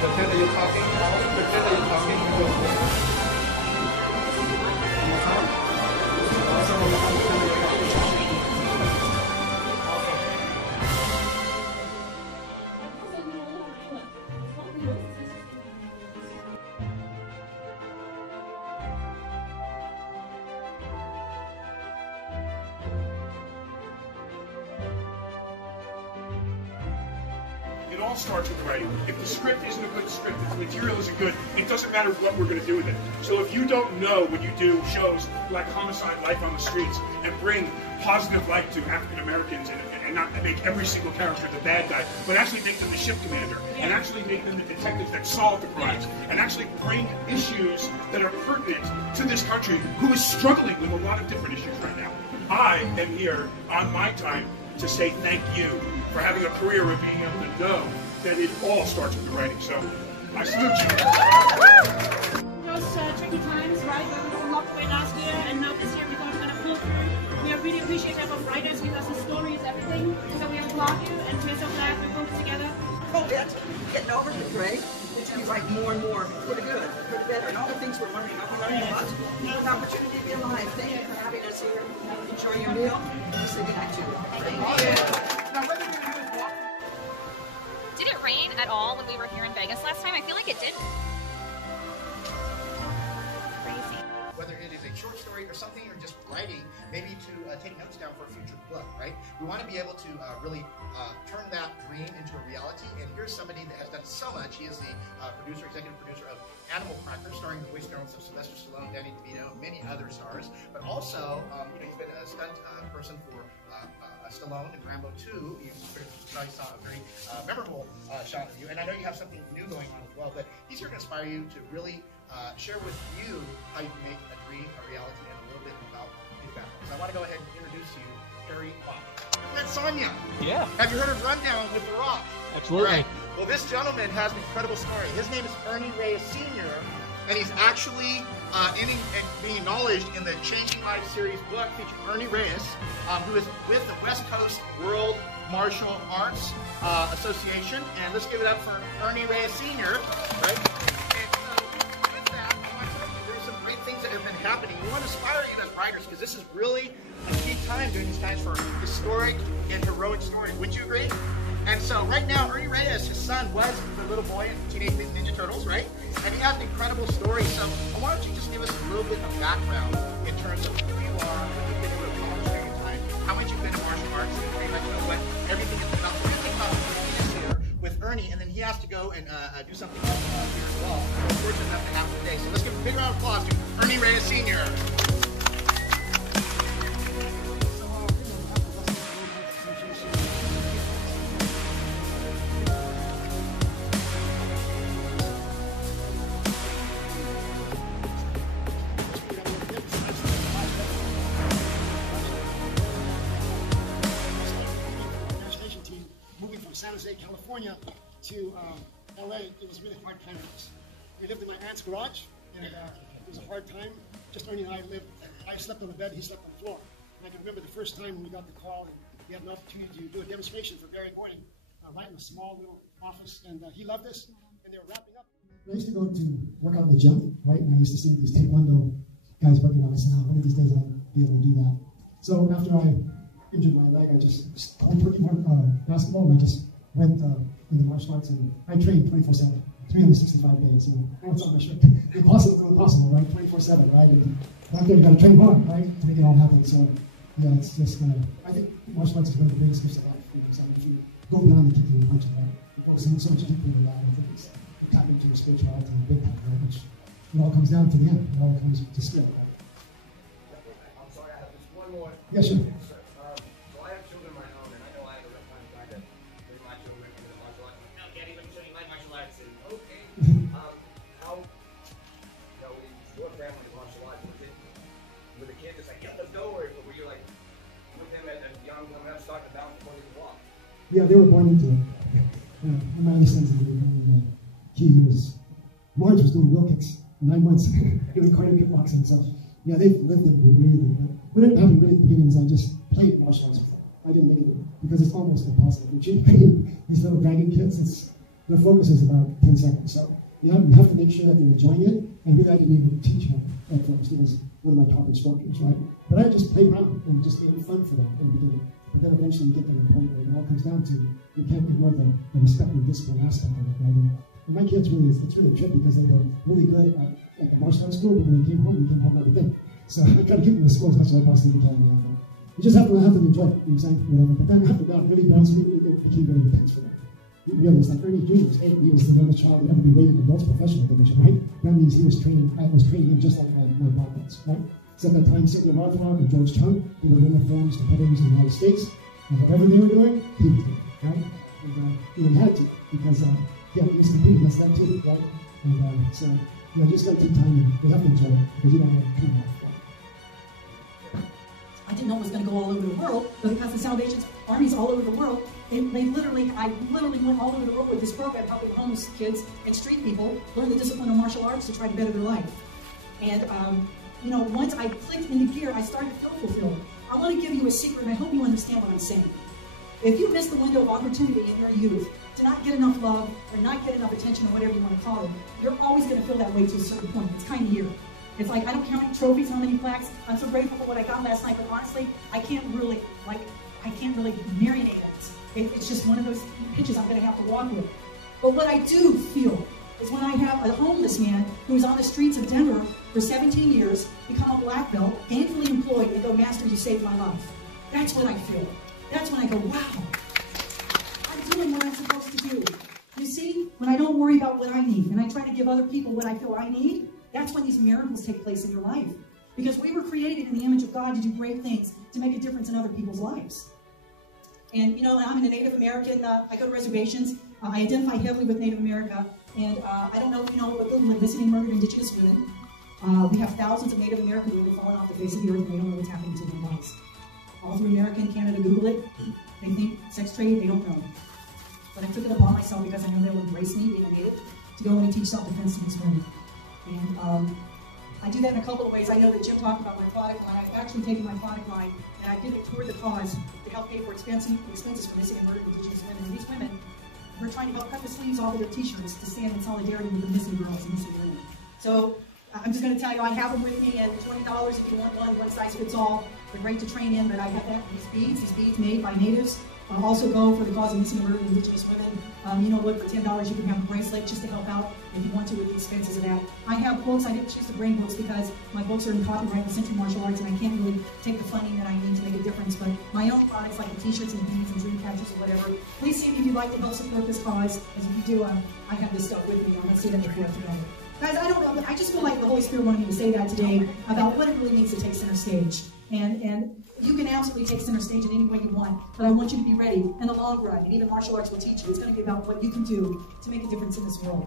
Pretend that you're talking. Pretend that you're talking. It all starts with the writing. If the script isn't a good script, if the material isn't good, it doesn't matter what we're going to do with it. So if you don't know when you do shows like Homicide: Life on the Streets and bring positive light to African Americans and not make every single character the bad guy, but actually make them the ship commander and actually make them the detectives that solve the crimes and actually bring issues that are pertinent to this country who is struggling with a lot of different issues right now. I am here on my time to say thank you for having a career of being able to know that it all starts with the writing. So, I salute you. Those tricky times, right? We were locked away last year, and now this year we thought we're going to pull through. We are really appreciative of writers because the story is everything. So we applaud you, and we're so glad we pulled it together. COVID, getting over it, right? You write more and more for the good, for the better, and all the things we're learning. We're learning a lot. An opportunity to be alive. Thank you for having us here. Enjoy your meal. We'll see you next year. Thank you. Did it rain at all when we were here in Vegas last time? I feel like it didn't. Crazy. Whether it is a short story or something, or just writing, maybe to take notes down for a future book, right? We want to be able to really turn that dream into a reality. And here's somebody that has done so much. He is the executive producer of Animal Crackers, starring the voice talents of Sylvester Stallone, Danny DeVito, and many other stars. But also, he's been a stunt person for Stallone in Rambo 2. You probably saw a very memorable shot of you. And I know you have something new going on as well. But he's here to inspire you to really share with you how you can make a dream a reality and a little bit about his background. So I want to go ahead and introduce you, Harry Bob. And Sonia. Yeah. Have you heard of Rundown with The Rock? Absolutely. Right. Well, this gentleman has an incredible story. His name is Ernie Reyes Sr., and he's actually being acknowledged in the Changing Lives series book featuring Ernie Reyes, who is with the West Coast World Martial Arts Association. And let's give it up for Ernie Reyes Sr., right? And so, with that, I want to tell you there's some great things that have been happening. We want to inspire you as writers because this is really a key time during these times for historic and heroic stories. Would you agree? And so right now, Ernie Reyes, his son, was the little boy in Teenage Mutant Ninja Turtles, right? And he has an incredible story. So why don't you just give us a little bit of background in terms of who you are, what you've been doing for a long time, how much you've been in martial arts, and pretty much know what everything is about. What do you think about this here with Ernie? And then he has to go and do something else here as well. We're fortunate enough to have him today. So let's give a big round of applause to Ernie Reyes Sr. San Jose, California to LA, it was really hard time for us. We lived in my aunt's garage, and it was a hard time. Just Ernie and I slept on the bed, he slept on the floor. And I can remember the first time when we got the call, and we had an opportunity to do a demonstration for Barry Morning, right in a small little office, and he loved us, and they were wrapping up. I used to go to work out in the gym, right, and I used to see these Taekwondo guys working on it. I said, one of these days I'll be able to do that. So after I injured my leg, I just stopped working on basketball, and I just went into martial arts, and I trained 24/7, 365 days. So what's on my shirt? The impossible, right? 24/7, right? And back there, you got to train hard, right, to make it all happen. So yeah, it's just I think martial arts is one of the biggest gifts of life. So if you go beyond the kicking and punching, right, you focus on so much deeper than that. I think it's tap into your spirituality and big time, right? Which it all comes down to the end. It all comes to skill, right? I'm sorry, I have just one more. Yeah, sure. So I have children of my own, and I know I have a rough time trying to bring my children into the martial arts. No, Daddy, let me show you my martial arts. And okay, how, your family in martial arts, was it, were the kids just like, yeah, let's go, or were you like, with them as young women have started to bounce before they could walk? Yeah, they were born into it. My other son's Marge was doing wheel kicks 9 months, doing cardio kickboxing. So yeah, they've lived it really. But what didn't happen really at the beginning is I just played martial arts with them. I didn't make it because it's almost impossible. If you're training these little dragon kids, their focus is about 10 seconds. So you have to make sure that they're enjoying it, and really I didn't even teach him at first. It was one of my top instructors, right? But I just played around and just made it fun for them in the beginning. But then eventually you get to the point where it all comes down to you can't ignore the respect and discipline aspect of it, right? And my kids really, it's really a trip because they were really good at the martial arts school, but when we came home everything. So I try to keep them in school as much as I possibly can. You just have to enjoy it, you know what I'm saying? Whatever. But then after that, really, to be honest with you, it became very intense for them. Really, it's like Ernie Jr. He was the youngest child to ever be rated in adults professional division, right? That means I was training him just like my black belts, right? So at that time, Sidney Arthur and George Chung, they were uniforms competitors in the United States, and whatever they were doing, he was doing, right? And he had to, because he was competing against that too, right? And so, just got to take time and they have to enjoy it, because you don't want to come off. I didn't know it was going to go all over the world, but because the Salvation Army's all over the world, I literally went all over the world with this program, helping homeless kids and street people learn the discipline of martial arts to try to better their life. And once I clicked into gear, I started to feel fulfilled. I want to give you a secret, and I hope you understand what I'm saying. If you miss the window of opportunity in your youth to not get enough love or not get enough attention or whatever you want to call it, you're always going to feel that way to a certain point. It's kind of here. It's like, I don't count any trophies, how many plaques. I'm so grateful for what I got last night, but honestly, I can't really marinate it. It's just one of those pitches I'm going to have to walk with. But what I do feel is when I have a homeless man who was on the streets of Denver for 17 years, become a black belt, gainfully employed, and go, Master, you saved my life. That's what I feel. That's when I go, wow, I'm doing what I'm supposed to do. You see, when I don't worry about what I need, and I try to give other people what I feel I need, that's when these miracles take place in your life. Because we were created in the image of God to do great things, to make a difference in other people's lives. And, I'm a Native American. I go to reservations. I identify heavily with Native America. And I don't know if you know, but we're listening murdered Indigenous women. We have thousands of Native American women falling off the face of the earth, and they don't know what's happening to their lives. All through America and Canada, Google it. They think sex trade, they don't know. But I took it upon myself because I know they will embrace me, being a Native, to go in and teach self-defense to these women. And I do that in a couple of ways. I know that Jim talked about my product line. I've actually taken my product line and I've given it toward the cause to help pay for expenses for missing and murdered Indigenous women. And these women, we're trying to help cut the sleeves off of their t-shirts to stand in solidarity with the missing girls and missing women. So I'm just going to tell you, I have them with me, and $20 if you want one size fits all. They're great to train in, but I have these beads made by natives. Also go for the cause of missing and murdered Indigenous women. For $10 you can have a bracelet just to help out if you want to with the expenses of that. I have books. I didn't choose to bring books because my books are in copyright with Century Martial Arts, and I can't really take the funding that I need to make a difference. But my own products, like the t-shirts and beads and dream catchers or whatever, please see me if you'd like to help support this cause. As if you do, I have this stuff with me. I'm going to say that before today. Guys, I just feel like the Holy Spirit wanted me to say that today about what it really means to take center stage. And you can absolutely take center stage in any way you want, but I want you to be ready in the long run. And even martial arts will teach you. It's going to be about what you can do to make a difference in this world.